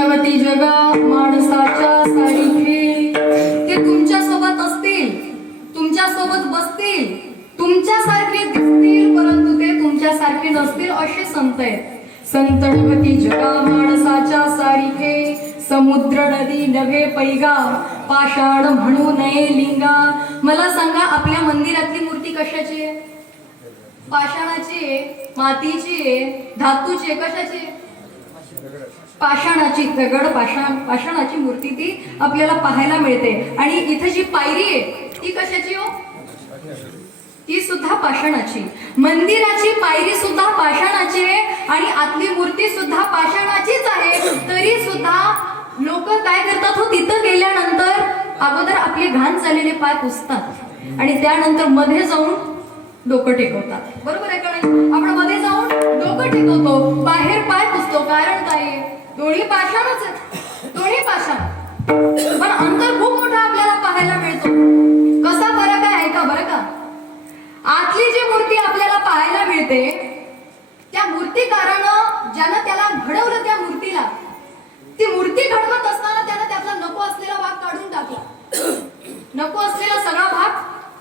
जगा माणसाच्या सारखे ते तुमच्या सोबत असतील, तुमच्या सोबत बसतील, तुमच्यासारखे दिसतील, परंतु ते तुमच्यासारखे नसतील असे संत आहेत. संतणवती जगा माणसाच्या सारखे, समुद्र नदी नव्हे पैगा, पाषाण म्हणू नये लिंगा. मला सांगा, आपल्या मंदिरातली मूर्ती कशाची आहे? पाषाणाची आहे, मातीची आहे, धातूची आहे, कशाची आहे? पाषाणाची. दगड पाषाणाची मूर्ती ती आपल्याला पाहायला मिळते. आणि इथे जी पायरी आहे ती कशाची हो? ती सुद्धा पाषाणाची. मंदिराची पायरी सुद्धा पाषाणाची आहे आणि आतली मूर्ती सुद्धा पाषाणाचीच आहे. तरी सुद्धा लोक काय करतात हो, तिथं गेल्यानंतर अगोदर आपले घाण झालेले पाय पुसतात आणि त्यानंतर मध्ये जाऊन डोकं टेकवतात. बरोबर आहे का नाही? आपण मध्ये जाऊन डोकं टेकवतो, बाहेर पाय पुसतो. कारण काय आहे? दोन्ही पाषाणच आहेत, दोन्ही पाषाण. पण अंतर खूप मोठा आपल्याला पाहायला मिळतो. कसा फरक आहे का बरं का? आतली जी मूर्ती आपल्याला पाहायला मिळते, त्या मूर्तिकारानं ज्यानं त्याला घडवलं, त्या मूर्तीला, ती मूर्ती घडवत असताना त्यानं त्यातला नको असलेला भाग काढून टाकला, नको असलेला सगळा भाग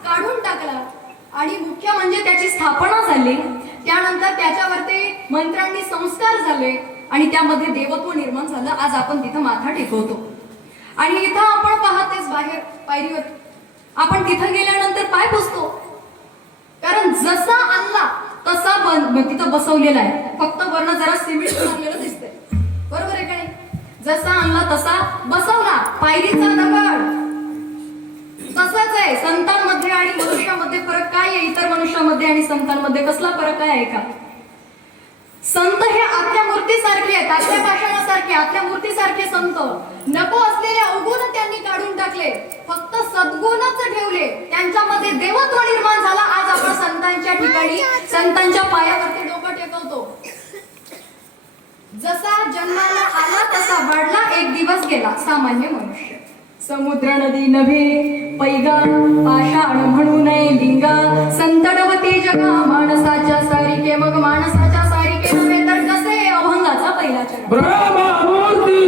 काढून टाकला. आणि मुख्य म्हणजे त्याची स्थापना झाली. त्यानंतर त्याच्यावरती मंत्रांनी संस्कार झाले आणि त्यामध्ये देवत्व निर्माण झालं. आज आपण तिथं माथा टेकवतो. आणि इथं आपण पाहतेच बाहेर पायरीवर आपण तिथं गेल्यानंतर पाय पुसतो. कारण जसा आणला तसा तिथं बसवलेला आहे. फक्त वरनं जरा सिमेंट मारलेलं दिसतंय. बरोबर आहे का नाही? जसा आणला तसा बसवला. पायरीचा दगड तसाच आहे. संतांमध्ये आणि मनुष्यामध्ये फरक काय आहे? इतर मनुष्यामध्ये आणि संतांमध्ये कसला फरक आहे का? संत हे आतल्या मूर्तीसारखे आहेत, आतल्या पाषाणासारखे, आतल्या मूर्तीसारखे संत. नको असलेले अवगुण त्यांनी काढून टाकले, फक्त सद्गुणच ठेवले. त्यांच्यामध्ये देवत्व निर्माण झाला. आज आपण संतांच्या ठिकाणी, संतांच्या पायावरती डोकं टेकवतो. जसा जन्माला आला तसा वाढला, एक दिवस गेला, सामान्य मनुष्य. समुद्र नदी नव्हे पैगा, पाषाण म्हणू नये लिंगा.